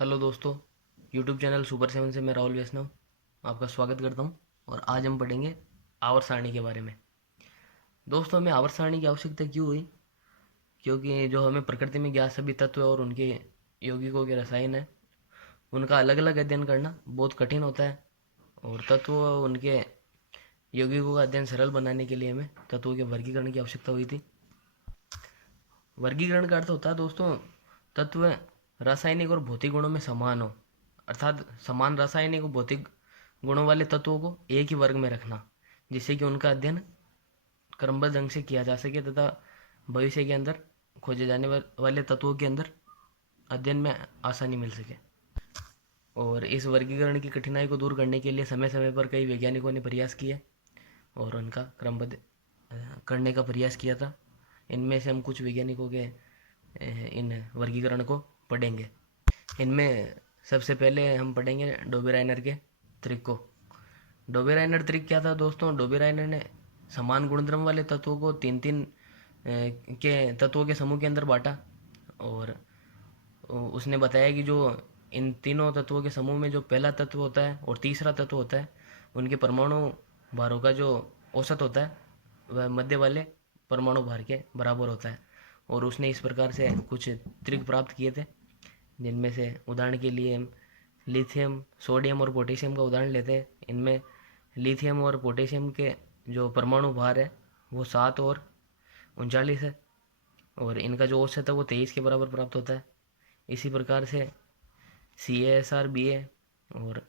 Hello दोस्तों। YouTube channel super seven से मैं राहुल वैष्णव आपका स्वागत करता हूं। और आज हम पढ़ेंगे आवर्त सारणी के बारे में। दोस्तों, हमें आवर्त सारणी की आवश्यकता क्यों हुई? क्योंकि जो हमें प्रकृति में ज्ञात सभी तत्व और उनके यौगिकों के रसायन है, उनका अलग अलग अध्ययन करना बहुत कठिन होता है। और तत्व और उनके यौगिकों का अध्ययन सरल बनाने के लिए हमें तत्वों के वर्गीकरण की आवश्यकता हुई थी। वर्गीकरण का अर्थ होता है दोस्तों, तत्व रासायनिक और भौतिक गुणों में समान हो, अर्थात समान रासायनिक और भौतिक गुणों वाले तत्वों को एक ही वर्ग में रखना, जिससे कि उनका अध्ययन क्रमबद्ध ढंग से किया जा सके तथा भविष्य के अंदर खोजे जाने वाले तत्वों के अंदर अध्ययन में आसानी मिल सके। और इस वर्गीकरण की कठिनाई को दूर करने के लिए समय समय पर कई वैज्ञानिकों ने प्रयास किए और उनका क्रमबद्ध करने का प्रयास किया था। इनमें से हम कुछ वैज्ञानिकों के इन वर्गीकरण को पढ़ेंगे। इनमें सबसे पहले हम पढ़ेंगे डोबेराइनर के त्रिक को। डोबेराइनर त्रिक क्या था दोस्तों? डोबेराइनर ने समान गुणधर्म वाले तत्वों को तीन तीन के तत्वों के समूह के अंदर बांटा। और उसने बताया कि जो इन तीनों तत्वों के समूह में जो पहला तत्व होता है और तीसरा तत्व होता है, उनके परमाणु भारों का जो औसत होता है वह मध्य वाले परमाणु भार के बराबर होता है। और उसने इस प्रकार से कुछ त्रिक प्राप्त किए थे, जिनमें से उदाहरण के लिए हम लिथियम, सोडियम और पोटेशियम का उदाहरण लेते हैं। इनमें लिथियम और पोटेशियम के जो परमाणु भार है वो 7 और 39 है, और इनका जो औसत है वो 23 के बराबर प्राप्त होता है। इसी प्रकार से CaSr, Ba और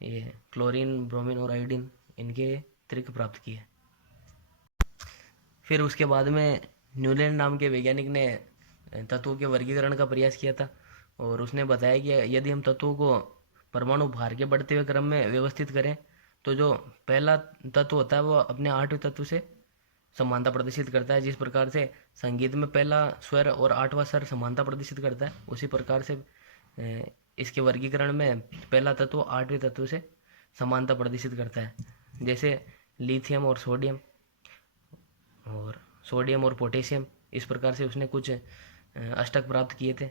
ये क्लोरीन, ब्रोमीन और आयोडीन, इनके त्रिक प्राप्त किए। फिर उसके बाद में न्यूलैंड नाम के वैज्ञानिक ने तत्वों के वर्गीकरण का प्रयास किया था। और उसने बताया कि यदि हम तत्वों को परमाणु भार के बढ़ते हुए क्रम में व्यवस्थित करें, तो जो पहला तत्व होता है वो अपने 8वें तत्व से समानता प्रदर्शित करता है। जिस प्रकार से संगीत में पहला स्वर और 8वां स्वर समानता प्रदर्शित करता है, उसी प्रकार से इसके वर्गीकरण में पहला तत्व 8वें तत्व से समानता प्रदर्शित करता है। जैसे लिथियम और सोडियम और पोटेशियम, इस प्रकार से उसने कुछ अष्टक प्राप्त किए थे।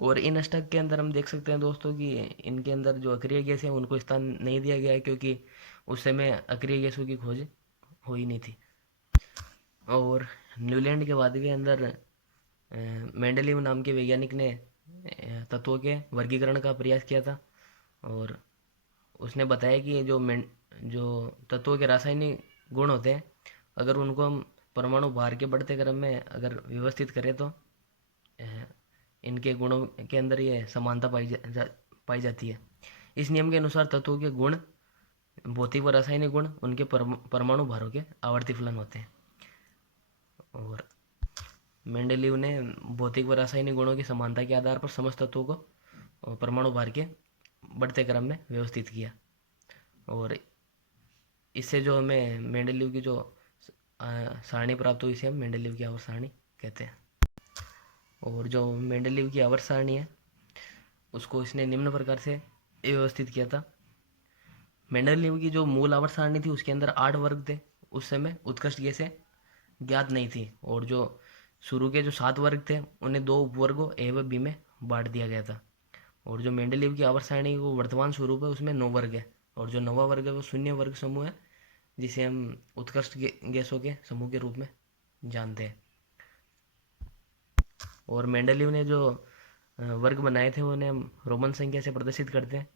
और इन अष्टक के अंदर हम देख सकते हैं दोस्तों कि इनके अंदर जो अक्रिय गैस है उनको स्थान नहीं दिया गया है, क्योंकि उस समय अक्रिय गैसों की खोज हो ही नहीं थी। और न्यूलैंड के वाद के अंदर मेंडलीव नाम के वैज्ञानिक ने तत्वों के वर्गीकरण का प्रयास किया था। और उसने बताया कि जो तत्वों के रासायनिक गुण होते हैं, अगर उनको हम परमाणु भार के बढ़ते क्रम में अगर व्यवस्थित करें, तो इनके गुणों के अंदर ये समानता पाई जाती है। इस नियम के अनुसार तत्वों के गुण, भौतिक व रासायनिक गुण, उनके परमाणु भारों के आवर्ती फलन होते हैं। और मेंडलीव ने भौतिक व रासायनिक गुणों की समानता के आधार पर समस्त तत्वों को परमाणु भार के बढ़ते क्रम में व्यवस्थित किया। और इससे जो हमें मेंडलीव की जो सारणी प्राप्त हुई, इसे हम मेंडलीव की आवर्त सारणी कहते हैं। और जो मेंडलीव की आवर्त सारणी है, उसको इसने निम्न प्रकार से व्यवस्थित किया था। मेंडलीव की जो मूल आवर्त सारणी थी उसके अंदर 8 वर्ग थे। उस समय उत्कृष्ट गैसें ज्ञात नहीं थी, और जो शुरू के जो 7 वर्ग थे उन्हें 2 उपवर्गों ए व बी में बांट दिया गया था। और जो मेंडलीव की आवर्त सारणी वो वर्तमान स्वरूप है, उसमें 9 वर्ग है। और जो 9वां वर्ग है वो शून्य वर्ग समूह है, जिसे हम उत्कृष्ट गैसों के समूह के रूप में जानते हैं। और मेंडलीव ने जो वर्ग बनाए थे उन्हें हम रोमन संख्या से प्रदर्शित करते हैं।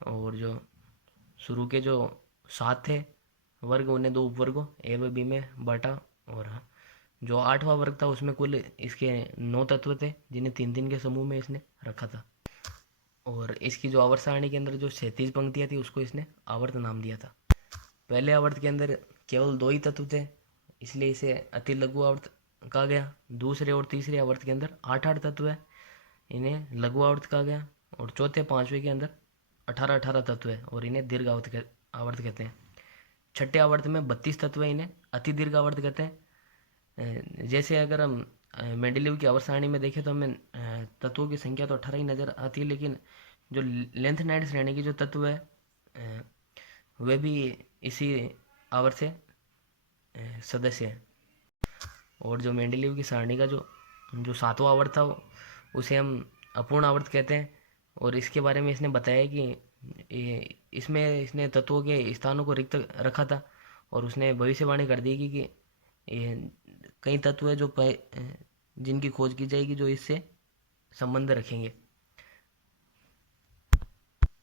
और जो शुरू के जो 7 थे वर्ग, उन्हें 2 उपवर्गों ए व बी में बांटा। और जो 8वां वर्ग था उसमें कुल इसके 9 तत्व थे, जिन्हें 3 3 के समूह में इसने रखा था। और इसकी जो आवर्त सारणी के अंदर जो 37 पंक्तियाँ थी उसको इसने आवर्त नाम दिया था। पहले आवर्त के अंदर केवल 2 ही तत्व थे, इसलिए इसे अति लघु आवर्त कहा गया। दूसरे और तीसरे आवर्त के अंदर 8 8 तत्व है, इन्हें लघु आवर्त कहा गया। और चौथे 5वें के अंदर 18 18 तत्व है, और इन्हें दीर्घ आवर्त कहते हैं। छठे आवर्त में 32 तत्व है, इन्हें अति दीर्घ आवर्त कहते हैं। जैसे अगर हम मेंडलीव की आवर्त सारणी में देखें तो हमें तत्वों की संख्या तो 18 ही नज़र आती है, लेकिन जो लेंथ नाइट श्रेणी की जो तत्व है वे भी इसी आवर्त से सदस्य है। और जो मेंडलीव की सारणी का जो जो 7वां आवर्त था उसे हम अपूर्ण आवर्त कहते हैं। और इसके बारे में इसने बताया कि इसमें इसने तत्वों के स्थानों को रिक्त रखा था, और उसने भविष्यवाणी कर दी कि ये कई तत्व है जो जिनकी खोज की जाएगी जो इससे संबंध रखेंगे।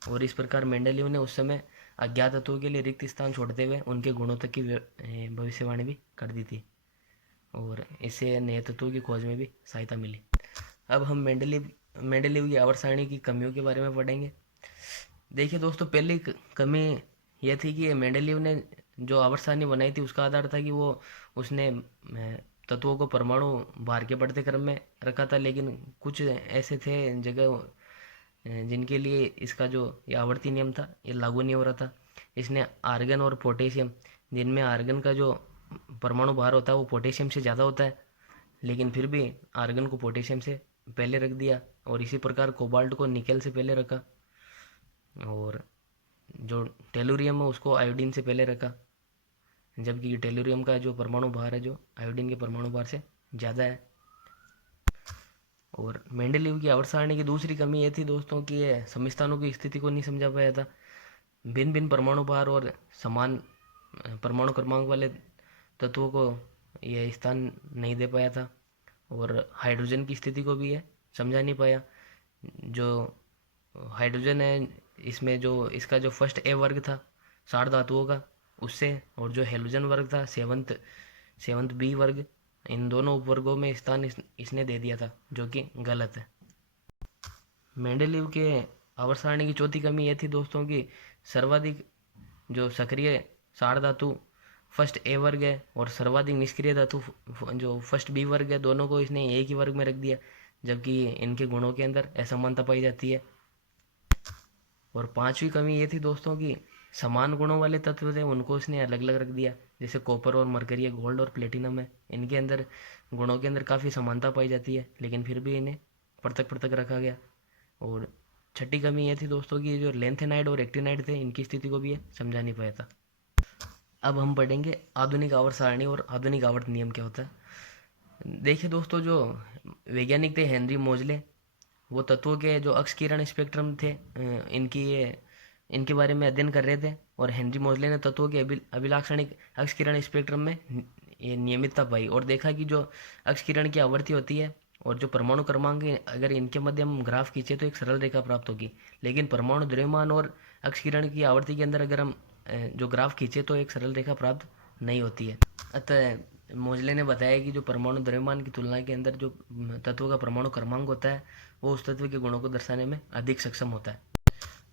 और इस प्रकार मेंडेलीव ने उस समय अज्ञात तत्वों के लिए रिक्त स्थान छोड़ते हुए उनके गुणों तक की भविष्यवाणी भी कर दी थी, और इससे नए तत्वों की खोज में भी सहायता मिली। अब हम मेंडेलीव की आवर्त सारणी की कमियों के बारे में पढ़ेंगे। देखिए दोस्तों, पहली कमी यह थी कि मेंडेलीव ने जो आवर्त सारणी बनाई थी उसका आधार था कि उसने तत्वों को परमाणु भार के बढ़ते क्रम में रखा था, लेकिन कुछ ऐसे थे जगह जिनके लिए इसका जो ये आवर्ती नियम था ये लागू नहीं हो रहा था। इसने आर्गन और पोटेशियम, जिनमें आर्गन का जो परमाणु भार होता है वो पोटेशियम से ज़्यादा होता है, लेकिन फिर भी आर्गन को पोटेशियम से पहले रख दिया, और इसी प्रकार कोबाल्ट को निकेल से पहले रखा, और जो टेलुरियम है उसको आयोडीन से पहले रखा, जबकि टेलुरियम का जो परमाणु भार है जो आयोडीन के परमाणु भार से ज़्यादा है। और मेंडेलीव की आवर्त सारणी की दूसरी कमी ये थी दोस्तों कि ये समस्थानों की स्थिति को नहीं समझा पाया था। भिन्न भिन्न परमाणु भार और समान परमाणु क्रमांक वाले तत्वों को यह स्थान नहीं दे पाया था, और हाइड्रोजन की स्थिति को भी ये समझा नहीं पाया। जो हाइड्रोजन है इसमें जो इसका जो फर्स्ट ए वर्ग था 60 धातुओं का उससे, और जो हेलोजन वर्ग था सेवंथ बी वर्ग, इन दोनों उपवर्गों में स्थान इसने दे दिया था, जो कि गलत है। मेंडेलीव के आवर्त सारणी की चौथी कमी यह थी दोस्तों कि सर्वाधिक जो सक्रिय 60 धातु फर्स्ट ए वर्ग है, और सर्वाधिक निष्क्रिय धातु जो फर्स्ट बी वर्ग है, दोनों को इसने एक ही वर्ग में रख दिया, जबकि इनके गुणों के अंदर असमानता पाई जाती है। और पांचवी कमी ये थी दोस्तों कि समान गुणों वाले तत्व थे उनको इसने अलग अलग रख दिया, जैसे कॉपर और मरकरी है, गोल्ड और प्लेटिनम है, इनके अंदर गुणों के अंदर काफ़ी समानता पाई जाती है, लेकिन फिर भी इन्हें पृथक पृथक रखा गया। और छठी कमी ये थी दोस्तों की जो लेंथेनाइड और एक्टिनाइड थे इनकी स्थिति को भी ये समझा नहीं पाया था। अब हम पढ़ेंगे आधुनिक आवर्त सारणी और आधुनिक आवर्त नियम क्या होता है। देखिए दोस्तों, जो वैज्ञानिक थे हेनरी मोजले, वो तत्वों के जो अक्ष किरण स्पेक्ट्रम थे इनके बारे में अध्ययन कर रहे थे, और हेनरी मोजले ने तत्वों के अभिलाक्षणिक अक्ष किरण स्पेक्ट्रम में ये नियमितता पाई, और देखा कि जो अक्ष किरण की आवृत्ति होती है और जो परमाणु क्रमांक अगर इनके मध्य हम ग्राफ खींचे तो एक सरल रेखा प्राप्त होगी, लेकिन परमाणु द्रव्यमान और अक्ष किरण की आवृत्ति के अंदर अगर हम जो ग्राफ खींचे तो एक सरल रेखा प्राप्त नहीं होती है। अतः मोजले ने बताया कि जो परमाणु द्रव्यमान की तुलना के अंदर जो तत्व का परमाणु क्रमांक होता है वो उस तत्व के गुणों को दर्शाने में अधिक सक्षम होता है।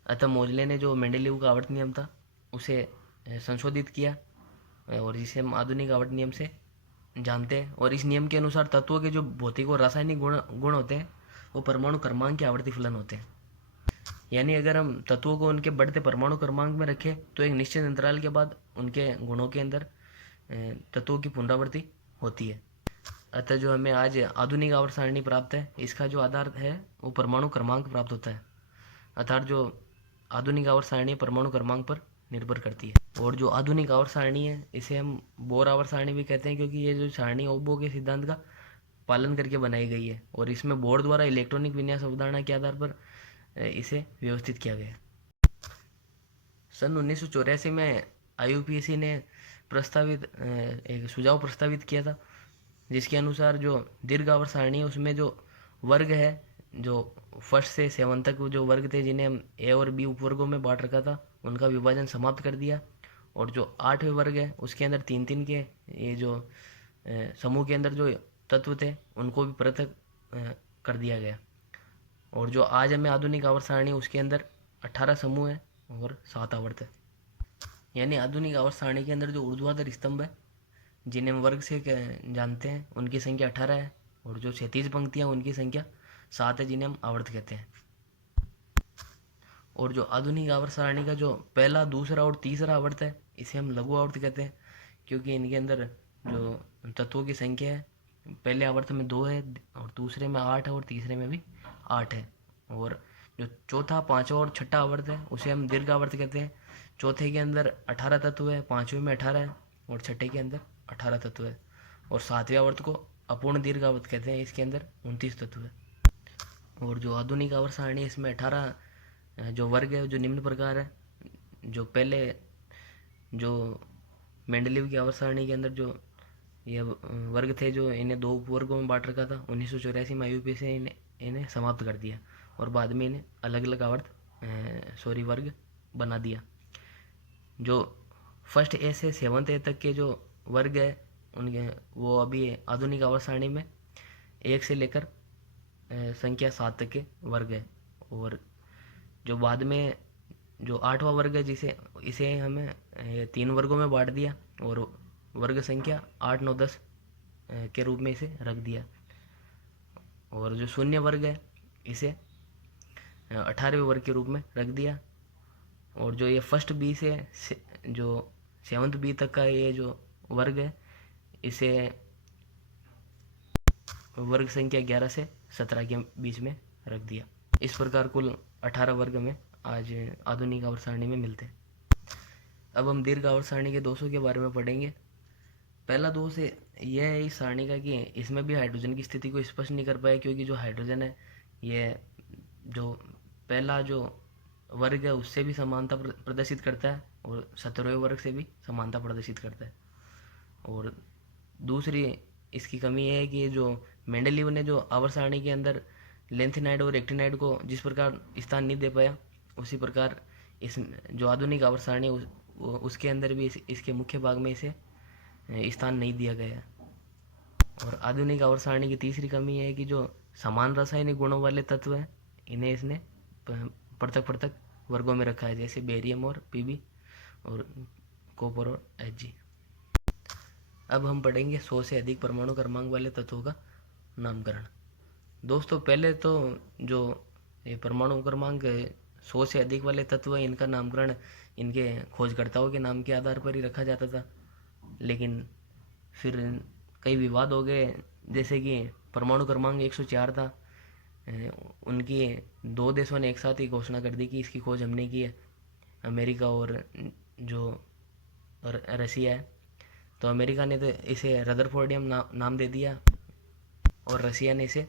अतः मोजले ने जो मेंडेलीव का आवर्त नियम था उसे संशोधित किया, और जिसे हम आधुनिक आवर्त नियम से जानते हैं। और इस नियम के अनुसार तत्वों के जो भौतिक और रासायनिक गुण होते हैं वो परमाणु क्रमांक के आवर्ती फलन होते हैं। यानी अगर हम तत्वों को उनके बढ़ते परमाणु क्रमांक में रखें तो एक निश्चित अंतराल के बाद उनके गुणों के अंदर तत्वों की पुनरावृत्ति होती है। अतः जो हमें आज आधुनिक आवर्त सारणी प्राप्त है इसका जो आधार है वो परमाणु क्रमांक प्राप्त होता है, अर्थात जो आधुनिक आवर्त सारणी परमाणु क्रमांक पर निर्भर करती है। और जो आधुनिक आवर्त सारणी है इसे हम बोर आवर्त सारणी भी कहते हैं, क्योंकि ये जो सारणी ओबो के सिद्धांत का पालन करके बनाई गई है, और इसमें बोर द्वारा इलेक्ट्रॉनिक विन्यास अवधारणा के आधार पर इसे व्यवस्थित किया गया है। सन 1984 में IUPAC ने प्रस्तावित एक सुझाव प्रस्तावित किया था, जिसके अनुसार जो दीर्घ आवर्त सारणी है उसमें जो वर्ग है जो फर्स्ट से 7 तक जो वर्ग थे जिन्हें हम ए और बी उपवर्गों में बांट रखा था उनका विभाजन समाप्त कर दिया, और जो 8वें वर्ग है उसके अंदर 3-3 के ये जो समूह के अंदर जो तत्व थे उनको भी पृथक कर दिया गया। और जो आज हमें आधुनिक आवर्त सारणी उसके अंदर 18 समूह है और 7 आवर्त है। यानी आधुनिक आवर्त सारणी के अंदर जो ऊर्ध्वाधर स्तंभ है जिन्हें हम वर्ग से जानते हैं उनकी संख्या 18 है, और जो क्षैतिज पंक्तियाँ उनकी संख्या 7 है जिन्हें हम आवर्त कहते हैं। और जो आधुनिक आवर्त सारणी का जो पहला, दूसरा और तीसरा आवर्त है इसे हम लघु आवर्त कहते हैं, क्योंकि इनके अंदर जो तत्वों की संख्या है पहले आवर्त में 2 है, और दूसरे में 8 है, और तीसरे में भी 8 है। और जो चौथा, पांचवा और छठा आवर्त है उसे हम दीर्घ आवर्त कहते हैं। चौथे के अंदर 18 तत्व है, पांचवें में 18 है, और छठे के अंदर 18 तत्व है, और 7वें आवर्त को अपूर्ण दीर्घ आवर्त कहते हैं, इसके अंदर 29 तत्व है। और जो आधुनिक आवर्त सारणी है इसमें 18 जो वर्ग है जो निम्न प्रकार है। जो पहले जो मेंडलीव की आवर्त सारणी के अंदर जो ये वर्ग थे जो इन्हें दो उपवर्गों में बांट रखा था, 1984 में आईयूपीए से इन्हें इन्हें समाप्त कर दिया और बाद में इन्हें अलग अलग वर्ग बना दिया। जो फर्स्ट ए से सेवन्थ ए तक के जो वर्ग है उनके वो अभी आधुनिक आवर्त सारणी में 1 से लेकर संख्या 7 तक के वर्ग है। और जो बाद में जो 8वां वर्ग है जिसे इसे हमें 3 वर्गों में बांट दिया और वर्ग संख्या 8, 9, 10 के रूप में इसे रख दिया। और जो शून्य वर्ग है इसे 18वें वर्ग के रूप में रख दिया। और जो ये फर्स्ट बी से जो 7th बी तक का ये जो वर्ग है इसे वर्ग संख्या 11 से 17 के बीच में रख दिया। इस प्रकार कुल 18 वर्ग में आज आधुनिक आवर्त सारणी में मिलते हैं। अब हम दीर्घ आवर्त सारणी के दोषों के बारे में पढ़ेंगे। पहला दोष यह है इस सारणी का कि इसमें भी हाइड्रोजन की स्थिति को स्पष्ट नहीं कर पाया, क्योंकि जो हाइड्रोजन है ये जो पहला जो वर्ग है उससे भी समानता प्रदर्शित करता है और 17वें वर्ग से भी समानता प्रदर्शित करता है। और दूसरी इसकी कमी यह है कि जो मेंडलीव ने जो आवर्त सारणी के अंदर लेंथेनाइड और एक्टिनाइड को जिस प्रकार स्थान नहीं दे पाया, उसी प्रकार इस जो आधुनिक आवर्त सारणी उसके अंदर भी इसके मुख्य भाग में इसे स्थान नहीं दिया गया है। और आधुनिक आवर्त सारणी की तीसरी कमी है कि जो समान रासायनिक गुणों वाले तत्व हैं इन्हें इसने पृथक पृथक वर्गों में रखा है, जैसे बेरियम और पीबी और कॉपर और एच। अब हम पढ़ेंगे 100 से अधिक परमाणु क्रमांक वाले तत्वों का नामकरण। दोस्तों पहले तो जो ये परमाणु क्रमांक 100 से अधिक वाले तत्व हैं इनका नामकरण इनके खोजकर्ताओं के नाम के आधार पर ही रखा जाता था, लेकिन फिर कई विवाद हो गए। जैसे कि परमाणु क्रमांक 104 था, उनकी 2 देशों ने एक साथ ही घोषणा कर दी कि इसकी खोज हमने की है, अमेरिका और जो रसिया है। तो अमेरिका ने तो इसे रदरफोर्डियम नाम दे दिया और रसिया ने इसे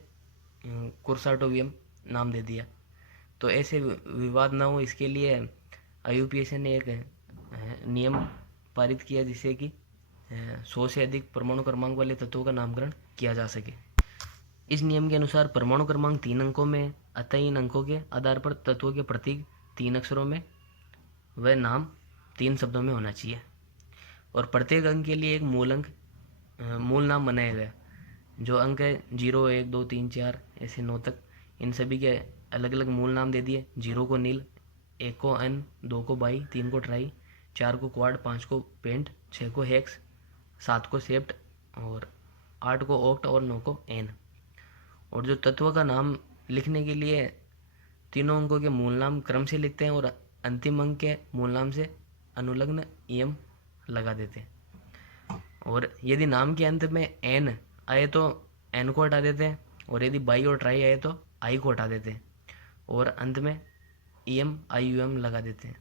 कुर्साटोवियम नाम दे दिया। तो ऐसे विवाद ना हो इसके लिए आईयूपीएसी ने एक नियम पारित किया जिससे कि 100 से अधिक परमाणु क्रमांक वाले तत्वों का नामकरण किया जा सके। इस नियम के अनुसार परमाणु क्रमांक 3 अंकों में अतः इन अंकों के आधार पर तत्वों के प्रतीक 3 अक्षरों में व नाम 3 शब्दों में होना चाहिए। और प्रत्येक अंक के लिए एक मूल नाम बनाया गया। जो अंक है 0, 1, 2, 3, 4 ऐसे 9 तक, इन सभी के अलग अलग मूल नाम दे दिए। 0 को नील, 1 को एन, 2 को बाई, 3 को ट्राई, 4 को क्वाड, 5 को पेंट, 6 को हेक्स, 7 को सेप्ट और 8 को ऑक्ट और 9 को एन। और जो तत्व का नाम लिखने के लिए तीनों अंकों के मूल नाम क्रम से लिखते हैं और अंतिम अंक के मूल नाम से अनुलग्न एम लगा देते हैं। और यदि नाम के अंत में एन आए तो एन को हटा देते हैं, और यदि बाई और ट्राई आए तो आई को हटा देते हैं और अंत में एम आई यू एम लगा देते हैं।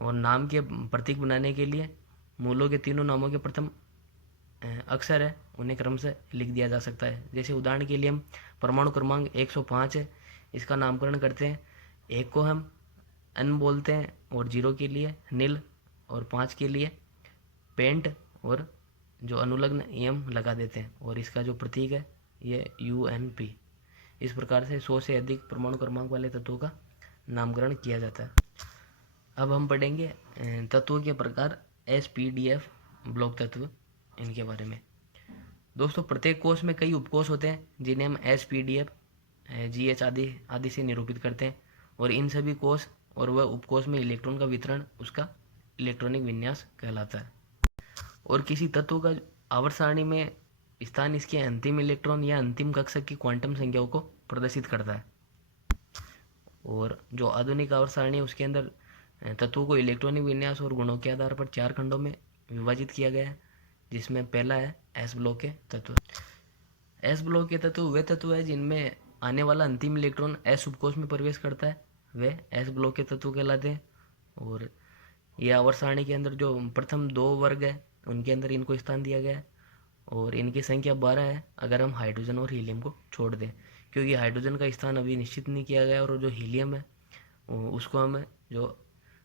और नाम के प्रतीक बनाने के लिए मूलों के तीनों नामों के प्रथम अक्षर है उन्हें क्रम से लिख दिया जा सकता है। जैसे उदाहरण के लिए हम परमाणु क्रमांक 105 है, इसका नामकरण करते हैं। 1 को हम एन बोलते हैं और 0 के लिए नील और 5 के लिए पेंट और जो अनुलग्न एम लगा देते हैं और इसका जो प्रतीक है ये UNP। इस प्रकार से 100 से अधिक परमाणु क्रमांक वाले तत्वों का नामकरण किया जाता है। अब हम पढ़ेंगे तत्वों के प्रकार SPDF ब्लॉक तत्व, इनके बारे में। दोस्तों प्रत्येक कोष में कई उपकोष होते हैं जिन्हें हम SPDF, GH आदि से निरूपित करते हैं। और इन सभी कोष और वह उपकोष में इलेक्ट्रॉन का वितरण उसका इलेक्ट्रॉनिक विन्यास कहलाता है। और किसी तत्व का आवर्त सारणी में स्थान इसके अंतिम इलेक्ट्रॉन या अंतिम कक्षक की क्वांटम संख्याओं को प्रदर्शित करता है। और जो आधुनिक आवर्त सारणी है उसके अंदर तत्वों को इलेक्ट्रॉनिक विन्यास और गुणों के आधार पर 4 खंडों में विभाजित किया गया है, जिसमें पहला है S ब्लॉक के तत्व। S ब्लॉक के तत्व वे तत्व है जिनमें आने वाला अंतिम इलेक्ट्रॉन S उपकोष में प्रवेश करता है, वे S ब्लॉक के तत्व कहलाते हैं। और ये आवर्त सारणी के अंदर जो प्रथम 2 वर्ग है उनके अंदर इनको स्थान दिया गया है और इनकी संख्या 12 है अगर हम हाइड्रोजन और हीलियम को छोड़ दें, क्योंकि हाइड्रोजन का स्थान अभी निश्चित नहीं किया गया, और जो हीलियम है उसको हम जो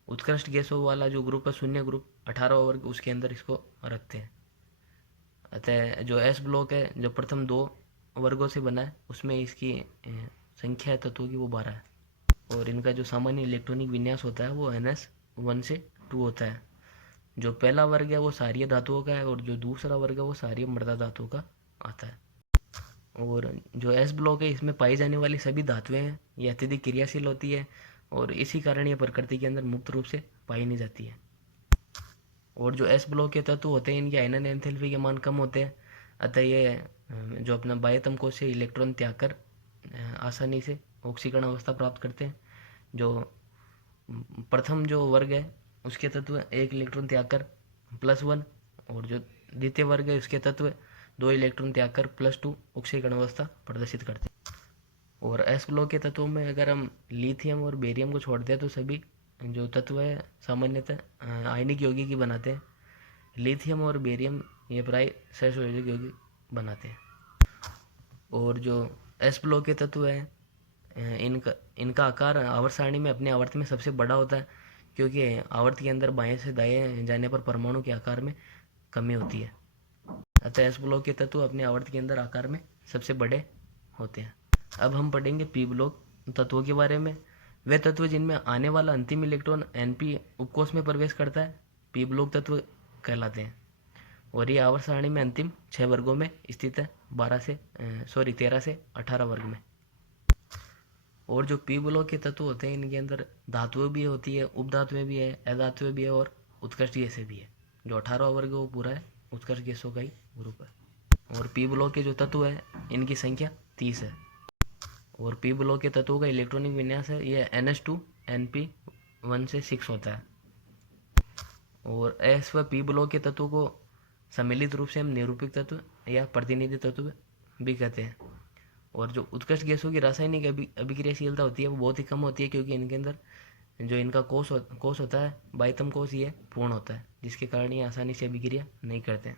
उत्कृष्ट गैसों वाला जो ग्रुप है, शून्य ग्रुप 18 वर्ग, उसके अंदर इसको रखते हैं। अतः जो एस ब्लॉक है जो प्रथम 2 वर्गों से बना है, उसमें इसकी संख्या तत्वों की वो 12 है। और इनका जो सामान्य इलेक्ट्रॉनिक विन्यास होता है वो NS1 से 2 होता है। जो पहला वर्ग है वो क्षारीय धातुओं का है, और जो दूसरा वर्ग है वो क्षारीय मृदा धातुओं का आता है। और जो एस ब्लॉक है इसमें पाई जाने वाली सभी धातुएं हैं ये अत्यधिक क्रियाशील होती है, और इसी कारण ये प्रकृति के अंदर मुक्त रूप से पाई नहीं जाती है। और जो एस ब्लॉक के तत्व होते हैं इनके आयनन एंथैल्पी के मान कम होते हैं, अतः ये जो अपना बाह्यतम कोश से इलेक्ट्रॉन त्याग कर आसानी से ऑक्सीकरण अवस्था प्राप्त करते हैं। जो प्रथम जो वर्ग है उसके तत्व 1 इलेक्ट्रॉन त्याग कर +1, और जो द्वितीय वर्ग है उसके तत्व 2 इलेक्ट्रॉन त्याग कर +2 ऑक्सीकरण अवस्था प्रदर्शित करते हैं। और एस ब्लॉक के तत्वों में अगर हम लिथियम और बेरियम को छोड़ते हैं तो सभी जो तत्व है सामान्यतः आयनिक यौगिक बनाते हैं। लिथियम और बेरियम ये प्राय सहसंयोजक यौगिक बनाते हैं। और जो एस ब्लॉक के तत्व है इनका आकार आवर्त सारणी में अपने आवर्त में सबसे बड़ा होता है, क्योंकि आवर्त के अंदर बाएं से दाएं जाने पर परमाणु के आकार में कमी होती है। अतः एस ब्लॉक के तत्व अपने आवर्त के अंदर आकार में सबसे बड़े होते हैं। अब हम पढ़ेंगे पी ब्लॉक तत्वों के बारे में। वे तत्व जिनमें आने वाला अंतिम इलेक्ट्रॉन Np उपकोष में प्रवेश करता है पी ब्लॉक तत्व कहलाते हैं, और ये आवर्त सारणी में अंतिम 6 वर्गों में स्थित है, 13 से 18 वर्ग में। और जो पी ब्लॉक के तत्व होते हैं इनके अंदर धातुएं भी होती है, उपधातुएं भी है, अधातुएं भी है, और उत्कृष्ट गैसें भी है। जो 18 वर्ग वो पूरा है उत्कृष्ट गैसों का ही ग्रुप है। और पी ब्लॉक के जो तत्व है इनकी संख्या 30 है। और पी ब्लॉक के तत्वों का इलेक्ट्रॉनिक विन्यास है ये NH2 Np1 से 6 होता है। और एस व पी ब्लॉक के तत्वों को सम्मिलित रूप से हम निरूपिक तत्व या प्रतिनिधि तत्व भी कहते हैं। और जो उत्कृष्ट गैसों की रासायनिक अभिक्रियाशीलता होती है वो बहुत ही कम होती है, क्योंकि इनके अंदर जो इनका कोश होता है बाह्यतम कोश ये पूर्ण होता है, जिसके कारण ये आसानी से अभिक्रिया नहीं करते हैं।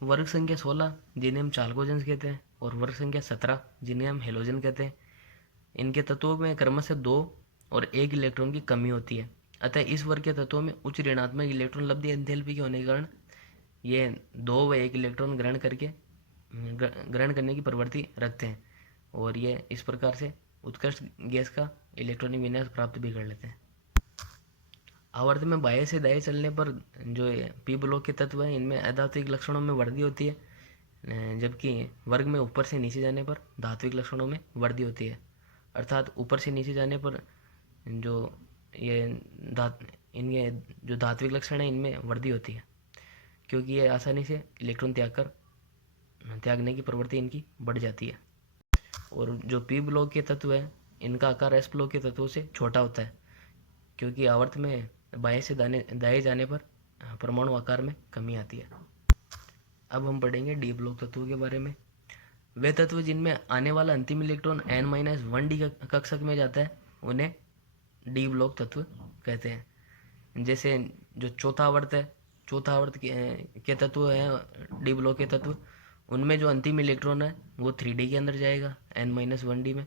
वर्ग संख्या 16 जिन्हें हम चाल्कोजेंस कहते हैं, और वर्ग संख्या 17 जिन्हें हम हेलोजन कहते हैं, इनके तत्वों में क्रमशः 2 और 1 इलेक्ट्रॉन की कमी होती है। अतः इस वर्ग के तत्वों में उच्च ऋणात्मक इलेक्ट्रॉन लब्धि एंथैल्पी के होने के कारण ये 2 व 1 इलेक्ट्रॉन ग्रहण करने की प्रवृत्ति रखते हैं, और ये इस प्रकार से उत्कृष्ट गैस का इलेक्ट्रॉनिक विन्यास प्राप्त भी कर लेते हैं। आवर्त में बाह्य से दाएं चलने पर जो पी ब्लॉक के तत्व हैं इनमें अधात्विक लक्षणों में वृद्धि होती है, जबकि वर्ग में ऊपर से नीचे जाने पर धात्विक लक्षणों में वृद्धि होती है। अर्थात ऊपर से नीचे जाने पर जो ये इनके जो धात्विक लक्षण है इनमें वृद्धि होती है, क्योंकि ये आसानी से इलेक्ट्रॉन त्यागने की प्रवृत्ति इनकी बढ़ जाती है। और जो पी ब्लॉक के तत्व है इनका आकार एस ब्लॉक के तत्वों से छोटा होता है, क्योंकि आवर्त में बाएं से दाएं जाने पर परमाणु आकार में कमी आती है। अब हम पढ़ेंगे डी ब्लॉक तत्वों के बारे में। वे तत्व जिनमें आने वाला अंतिम इलेक्ट्रॉन N-1d कक्षक में जाता है उन्हें डी ब्लॉक तत्व कहते हैं। जैसे जो चौथा आवर्त के तत्व हैं डी ब्लॉक के तत्व, उनमें जो अंतिम इलेक्ट्रॉन है वो 3d के अंदर जाएगा N-1d में।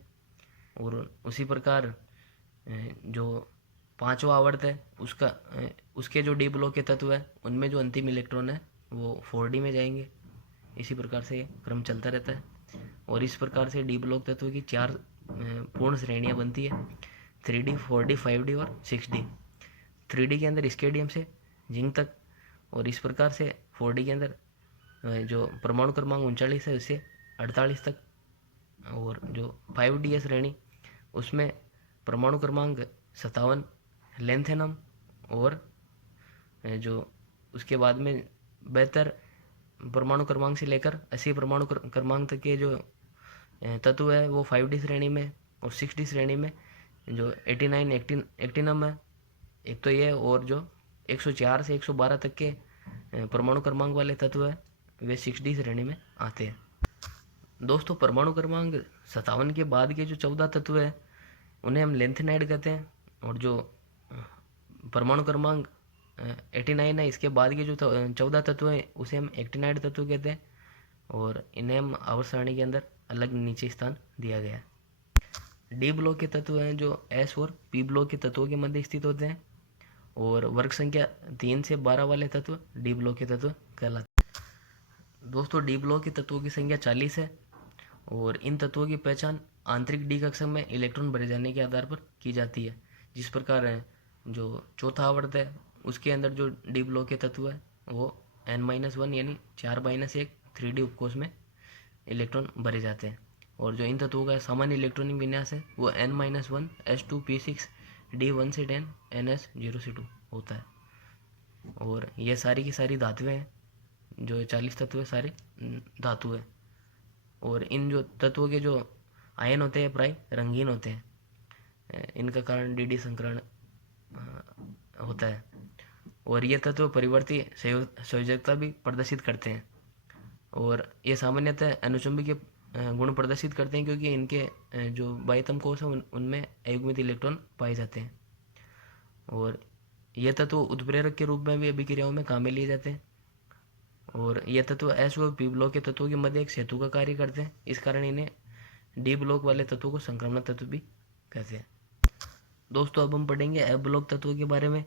और उसी प्रकार जो पांचवा आवर्त है उसके जो डी ब्लॉक के तत्व है उनमें जो अंतिम इलेक्ट्रॉन है वो 4d में जाएंगे। इसी प्रकार से क्रम चलता रहता है, और इस प्रकार से डी ब्लॉक तत्व की 4 पूर्ण श्रेणियां बनती है, 3d, 4d, 5d और 6d। 3d के अंदर स्केडियम से जिंक तक, और इस प्रकार से 4d के अंदर जो परमाणु क्रमांक 39 है उससे 48 तक। और जो 5d श्रेणी उसमें परमाणु क्रमांक 57 लेंथेनम, और जो उसके बाद में 72 परमाणु क्रमांक से लेकर 80 परमाणु क्रमांक तक के जो तत्व है वो 5d श्रेणी में। और 6d श्रेणी में जो 89 एक्टिनम है एक तो ये, और जो 104 से 112 तक के परमाणु क्रमांक वाले तत्व है वे 6d श्रेणी में आते हैं। दोस्तों परमाणु क्रमांक 57 के बाद के जो 14 तत्व है उन्हें हम लेंथेनाइड कहते हैं, और जो परमाणु क्रमांक 89 है इसके बाद के जो 14 तत्व हैं उसे हम एक्टिनाइड तत्व कहते हैं, और इन्हें हम आवर्त सारणी के अंदर अलग नीचे स्थान दिया गया है। डी ब्लॉक के तत्व हैं जो एस और पी ब्लॉक के तत्वों के मध्य स्थित होते हैं, और वर्ग संख्या 3 से 12 वाले तत्व डी ब्लॉक के तत्व कहलाते हैं। दोस्तों डी ब्लॉक के तत्वों की संख्या 40 है, और इन तत्वों की पहचान आंतरिक डी कक्षक में इलेक्ट्रॉन भरे जाने के आधार पर की जाती है। जिस प्रकार जो चौथा आवर्त है उसके अंदर जो डी ब्लॉक के तत्व है वो n-1 यानी 4-1 3D उपकोष में इलेक्ट्रॉन भरे जाते हैं, और जो इन तत्वों का सामान्य इलेक्ट्रॉनिक विन्यास है वो n-1 s2p6 d1 से 10 ns0 से 2 होता है। और ये सारी की सारी धातुएं हैं, जो 40 तत्व है सारे धातु है, और इन जो तत्वों के जो आयन होते हैं प्राय रंगीन होते हैं, इनका कारण डी संकरण होता है। और ये तत्व परिवर्ती संयोजकता भी प्रदर्शित करते हैं, और ये सामान्यतः अनुचुंबकीय गुण प्रदर्शित करते हैं क्योंकि इनके जो बाह्यतम कोश है उनमें अयुग्मित इलेक्ट्रॉन पाए जाते हैं। और ये तत्व उत्प्रेरक के रूप में भी अभिक्रियाओं में काम में लिए जाते हैं, और ये तत्व एस व पी ब्लॉक के तत्वों के मध्य एक सेतु का कार्य करते हैं। इस कारण इन्हें डी ब्लॉक वाले तत्वों को संक्रमण तत्व भी कहते हैं। दोस्तों अब हम पढ़ेंगे एफ ब्लॉक तत्वों के बारे में।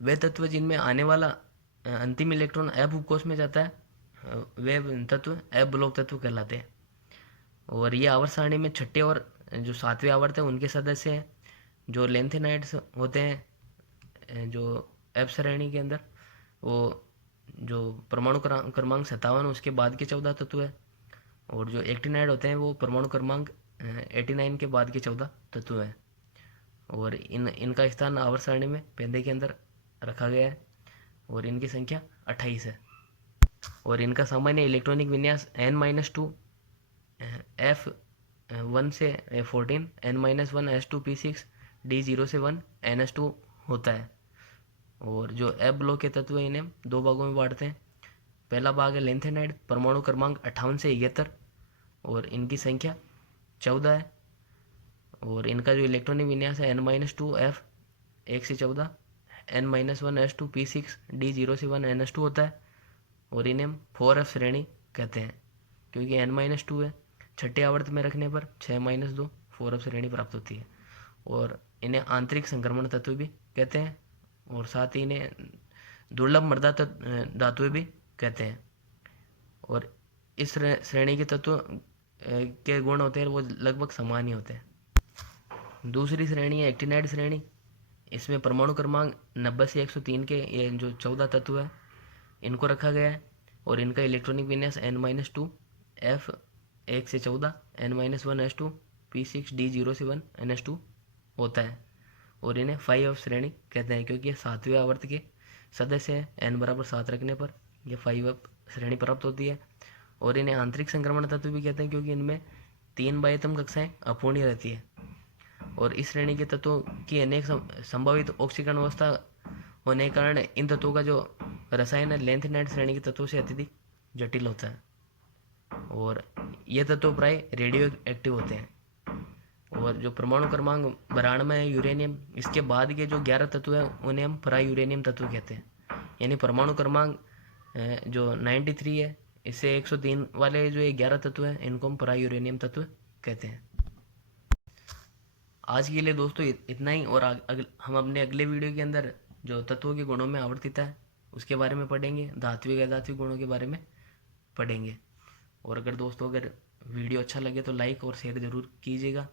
वे तत्व जिनमें आने वाला अंतिम इलेक्ट्रॉन एफ उपकोष में जाता है वे तत्व एफ ब्लॉक तत्व कहलाते हैं, और ये आवर्त सारणी में छठे और जो 7वें आवर्त है उनके सदस्य हैं। जो लेंथेनाइड्स होते हैं जो एफ श्रेणी के अंदर, वो जो परमाणु क्रमांक 57 उसके बाद के 14 तत्व है, और जो एक्टिनाइड होते हैं वो परमाणु क्रमांक 89 के बाद के 14 तत्व हैं, और इनका स्थान आवर्त सारणी में पेंदे के अंदर रखा गया है, और इनकी संख्या 28 है, और इनका सामान्य इलेक्ट्रॉनिक विन्यास n-2 f1 से f14 n-1 s2p6 d0 से 1 ns2 होता है। और जो एफ ब्लॉक के तत्व इन्हें 2 भागों में बांटते हैं। पहला भाग है लेंथेनाइड परमाणु क्रमांक 58 से 71, और इनकी संख्या 14 है, और इनका जो इलेक्ट्रॉनिक विन्यास है n-2 f 1 से 14 n-1 s2p6 d0 से 1 ns2 होता है, और इन्हें हम 4f श्रेणी कहते हैं क्योंकि n-2 है। छठे आवर्त में रखने पर 6-2 4f श्रेणी प्राप्त होती है, और इन्हें आंतरिक संक्रमण तत्व भी कहते हैं, और साथ ही इन्हें दुर्लभ मृदा धातुएं भी कहते हैं। और इस श्रेणी के तत्व के गुण होते हैं वो लगभग समान ही होते हैं। दूसरी श्रेणी है एक्टिनाइड श्रेणी। इसमें परमाणु क्रमांक 90 से 103 के ये जो 14 तत्व है इनको रखा गया है, और इनका इलेक्ट्रॉनिक विन्यास n-2 f 1 से 14 n-1 s2 p6 d0 से 1 ns2 होता है, और इन्हें 5f श्रेणी कहते हैं क्योंकि ये 7वें आवर्त के सदस्य हैं। n=7 रखने पर यह 5f श्रेणी प्राप्त होती है, और इन्हें आंतरिक संक्रमण तत्व भी कहते हैं क्योंकि इनमें 3 बाह्यतम कक्षाएं अपूर्णीय रहती है, और इस श्रेणी के तत्वों की अनेक संभावित ऑक्सीकरण अवस्था होने के कारण इन तत्वों का जो रसायन है लेंथेनाइड श्रेणी के तत्वों से अत्यधिक जटिल होता है, और ये तत्व प्राय रेडियो एक्टिव होते हैं। और जो परमाणु क्रमांक 92 में यूरेनियम, इसके बाद के जो 11 तत्व हैं उन्हें हम परा यूरेनियम तत्व कहते हैं। यानी परमाणु क्रमांक जो 93 है इससे 103 वाले जो 11 तत्व हैं इनको हम परा यूरेनियम तत्व कहते हैं। आज के लिए दोस्तों इतना ही, और हम अपने अगले वीडियो के अंदर जो तत्वों के गुणों में आवर्तिता है उसके बारे में पढ़ेंगे, धात्विक अधात्विक गुणों के बारे में पढ़ेंगे। और अगर दोस्तों अगर वीडियो अच्छा लगे तो लाइक और शेयर ज़रूर कीजिएगा,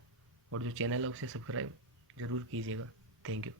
और जो चैनल है उसे सब्सक्राइब ज़रूर कीजिएगा। Thank you.